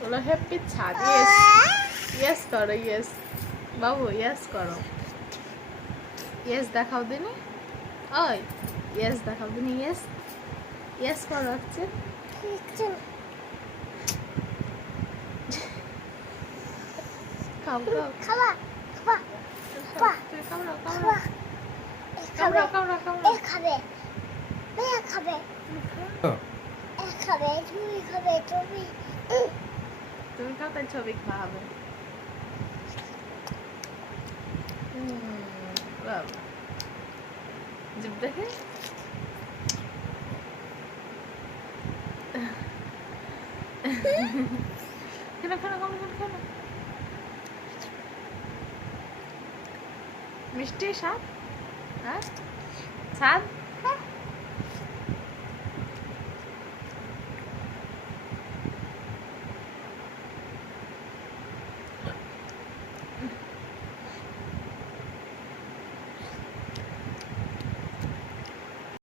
বলো হ্যাপি ছাদ। Yes yes করো, ইয়েস বাবু, ইয়েস করো, ইয়েস দেখাও দিনি। ওই ইয়েস দেখাও দিনি, ইয়েস ইয়েস করো হচ্ছে। খাও খাও খাবা খাবা তুমি কামড়াও খাবা কামড়াও কামড়াও কামড়াও খাবে খাবে খাবে তুমি খাবে তুমি তুমি খাও, তাই ছবি খাওয়াবে। বাবা জিভ দেখে খেলো খেলো খেলো খেলো। মিষ্টি স্বাদ, হ্যাঁ স্বাদ।